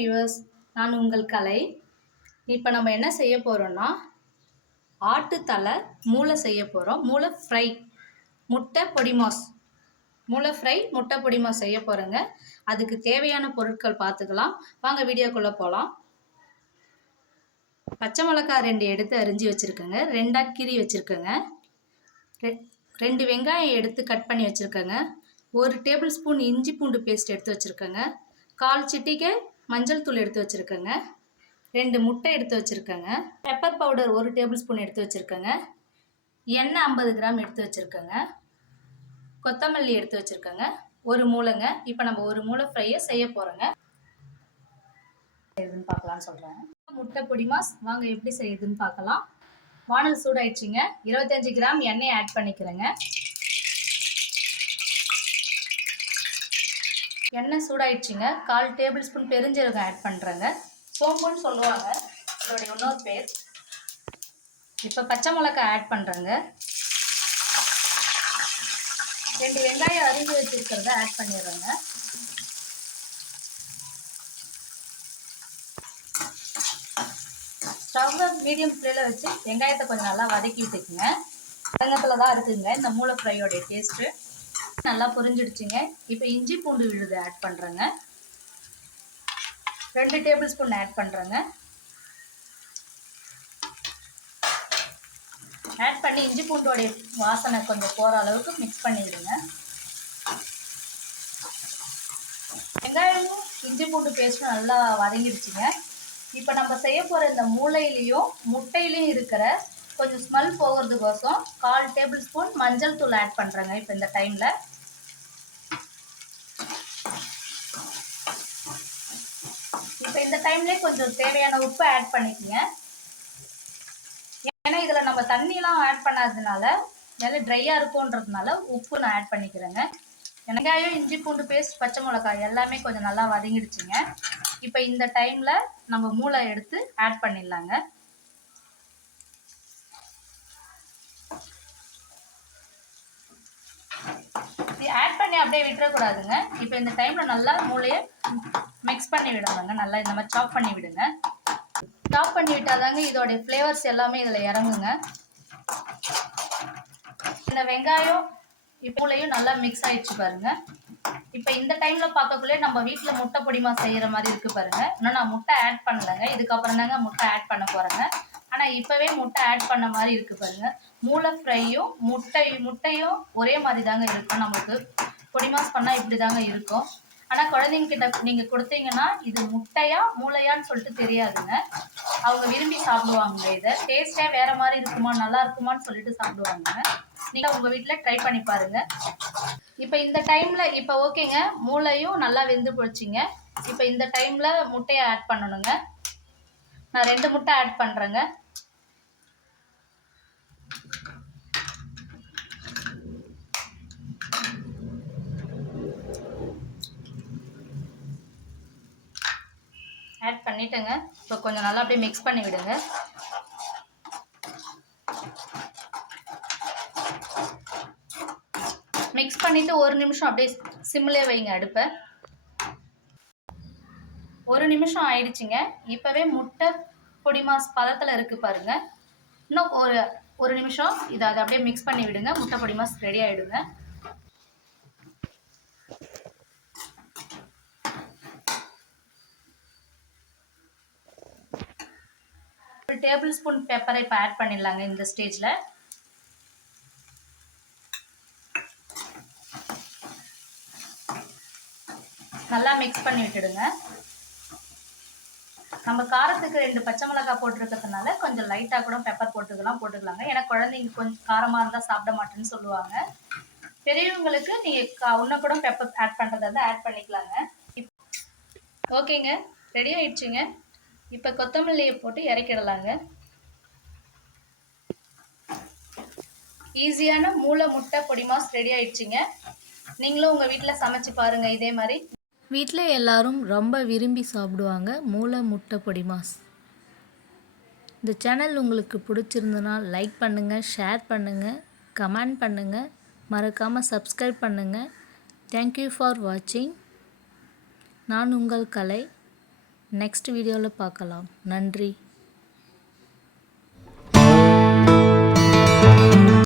Viewers, நான் உங்கள் கலை. இப்போ நம்ம என்ன செய்ய போகிறோம்னா ஆட்டுத்தலை மூளை செய்ய போகிறோம். மூளை ஃப்ரை முட்டை பொடிமாஸ், மூளை ஃப்ரை முட்டை பொடிமாஸ் செய்ய போகிறோங்க. அதுக்கு தேவையான பொருட்கள் பார்த்துக்கலாம் வாங்க, வீடியோக்குள்ளே போகலாம். பச்சை மிளகாய் 2 எடுத்து அரிஞ்சு வச்சுருக்கேங்க, 2ஆக கீறி வச்சுருக்கேங்க. 2 வெங்காயம் எடுத்து கட் பண்ணி வச்சுருக்கேங்க. 1 டேபிள் ஸ்பூன் இஞ்சி பூண்டு பேஸ்ட் எடுத்து வச்சுருக்கேங்க. 1/4 சிட்டிகை மஞ்சள் தூள் எடுத்து வச்சுருக்கேங்க. 2 முட்டை எடுத்து வச்சுருக்கேங்க. பெப்பர் பவுடர் 1 டேபிள் ஸ்பூன் எடுத்து வச்சுருக்கேங்க. எண்ணெய் 50 கிராம் எடுத்து வச்சுருக்கேங்க. கொத்தமல்லி எடுத்து வச்சுருக்கேங்க. 1 மூளைங்க. இப்போ நம்ம 1 மூளை ஃப்ரையை செய்ய போகிறோங்க. செய்யுதுன்னு பார்க்கலான்னு சொல்கிறேன். முட்டை பொடிமாஸ் வாங்க எப்படி செய்யுதுன்னு பார்க்கலாம். வானல் சூடாயிடுச்சுங்க. 25 கிராம் எண்ணெய் ஆட் பண்ணிக்கிறேங்க. எண்ணெய் சூடாயிடுச்சுங்க. 1/4 டேபிள் ஸ்பூன் பெருஞ்சீரகம் ஆட் பண்ணுறேங்க. சோம்புன்னு சொல்லுவாங்க இதோடைய இன்னொரு பேர். இப்போ பச்சை மிளகாய் ஆட் பண்ணுறேங்க. 2 வெங்காயம் அரிஞ்சு வச்சுருக்கிறத ஆட் பண்ணிடுறேங்க. ஸ்டவ்வை மீடியம் ஃப்ளேமில் வச்சு வெங்காயத்தை கொஞ்சம் நல்லா வதக்கி விட்டுக்குங்க. வதங்கத்தில் தான் இருக்குங்க இந்த மூளை ஃப்ரையோடைய டேஸ்ட்டு. நல்லா பொரிஞ்சிடுச்சுங்க. இப்போ இஞ்சி பூண்டு விழுது ஆட் பண்ணுறேங்க. 2 டேபிள் ஸ்பூன் ஆட் பண்ணுறேங்க. ஆட் பண்ணி இஞ்சி பூண்டோடைய வாசனை கொஞ்சம் போகிற அளவுக்கு மிக்ஸ் பண்ணிவிடுங்க. வெங்காயமும் இஞ்சி பூண்டு பேஸ்ட்டும் நல்லா வதங்கிடுச்சுங்க. இப்போ நம்ம செய்ய போகிற இந்த மூளையிலையும் முட்டையிலையும் இருக்கிற கொஞ்சம் ஸ்மெல் போகிறதுக்கோசம் 1/4 டேபிள் ஸ்பூன் மஞ்சள் தூள் ஆட் பண்ணுறேங்க. இப்போ இந்த டைமில் கொஞ்சம் தேவையான உப்பு ஆட் பண்ணிக்கோங்க. ஏன்னா இதில் நம்ம தண்ணியெலாம் ஆட் பண்ணாததுனால நல்லா ட்ரையாக இருக்கும்ன்றதுனால உப்பு நான் ஆட் பண்ணிக்கிறேங்க. வெங்காயம் இஞ்சி பூண்டு பேஸ்ட் பச்சை மிளகாய் எல்லாமே கொஞ்சம் நல்லா வதங்கிடுச்சுங்க. இப்போ இந்த டைமில் நம்ம மூளை எடுத்து ஆட் பண்ணிடலாங்க. ஆட் பண்ணி அப்படியே விட்டுறக்கூடாதுங்க. இப்போ இந்த டைமில் நல்லா மூளையை மிக்ஸ் பண்ணி விடுவாங்க. நல்லா இந்த மாதிரி சாப் பண்ணி விடுங்க. சாப் பண்ணி விட்டாதாங்க இதோடைய ஃப்ளேவர்ஸ் எல்லாமே இதில் இறங்குங்க. இந்த வெங்காயம் மூளையும் நல்லா மிக்ஸ் ஆயிடுச்சு பாருங்க. இப்போ இந்த டைமில் பார்க்கக்குள்ளே நம்ம வீட்டில் முட்டை பொடிமா செய்கிற மாதிரி இருக்குது பாருங்க. இன்னும் நான் முட்டை ஆட் பண்ணலைங்க. இதுக்கப்புறம் தாங்க முட்டை ஆட் பண்ண போகிறேங்க. ஆனால் இப்போவே முட்டை ஆட் பண்ண மாதிரி இருக்குது பாருங்க. மூளை ஃப்ரையும் முட்டையும் ஒரே மாதிரி தாங்க இருக்கும். நமக்கு பொடிமாஸ் பண்ணால் இப்படி தாங்க இருக்கும். ஆனால் குழந்தைங்கிட்ட நீங்கள் கொடுத்தீங்கன்னா இது முட்டையா மூளையான்னு சொல்லிட்டு தெரியாதுங்க. அவங்க விரும்பி சாப்பிடுவாங்க. இதை டேஸ்ட்டே வேறு மாதிரி இருக்குமா நல்லா இருக்குமான்னு சொல்லிட்டு சாப்பிடுவாங்க. நீங்கள் உங்கள் வீட்டில் ட்ரை பண்ணி பாருங்கள். இப்போ இந்த டைமில் இப்போ ஓகேங்க, மூளையும் நல்லா வெந்து போச்சுங்க. இப்போ இந்த டைமில் முட்டையை ஆட் பண்ணணுங்க. நான் 2 முட்டை ஆட் பண்ணுறேங்க. ஆட் பண்ணிட்டேங்க. இப்போ கொஞ்சம் நல்லா அப்படியே மிக்ஸ் பண்ணி விடுங்க. மிக்ஸ் பண்ணிவிட்டு 1 நிமிஷம் அப்படியே சிம்மிலே வைங்க அடுப்பை. 1 நிமிஷம் ஆயிடுச்சுங்க. இப்போவே முட்டை பொடிமாஸ் பதத்தில் இருக்குது பாருங்க. இன்னும் ஒரு நிமிஷம் இதை அப்படியே மிக்ஸ் பண்ணி விடுங்க. முட்டை பொடிமாஸ் ரெடி ஆகிடுங்க. ஒரு டேபிள் ஸ்பூன் பெப்பரை இப்போ ஆட் பண்ணிடலாங்க. இந்த ஸ்டேஜில் நல்லா மிக்ஸ் பண்ணி விட்டுடுங்க. நம்ம காரத்துக்கு 2 பச்சை மிளகாய் போட்டிருக்கிறதுனால கொஞ்சம் லைட்டாக கூட பெப்பர் போட்டுக்கலாங்க. ஏன்னா குழந்தைங்க கொஞ்சம் காரமாக இருந்தால் சாப்பிட மாட்டேன்னு சொல்லுவாங்க. பெரியவங்களுக்கு நீங்கள் இன்னும் கூட பெப்பர் ஆட் பண்ணுறதா இருந்தால் ஆட் பண்ணிக்கலாங்க. ஓகேங்க, ரெடி ஆயிடுச்சுங்க. இப்போ கொத்தமல்லியை போட்டு இறக்கிடலாங்க. ஈஸியான மூளை முட்டை பொடிமாஸ் ரெடி ஆயிடுச்சுங்க. நீங்களும் உங்கள் வீட்டில் சமைச்சு பாருங்கள். இதே மாதிரி வீட்டில் எல்லாரும் ரொம்ப விரும்பி சாப்பிடுவாங்க மூளை முட்டை பொடிமாஸ். இந்த சேனல் உங்களுக்கு பிடிச்சிருந்ததுன்னா லைக் பண்ணுங்கள், ஷேர் பண்ணுங்கள், கமெண்ட் பண்ணுங்கள், மறக்காமல் சப்ஸ்கிரைப் பண்ணுங்கள். தேங்க்யூ ஃபார் வாட்சிங். நான் உங்கள் கலை. நெக்ஸ்ட் வீடியோவில் பார்க்கலாம். நன்றி.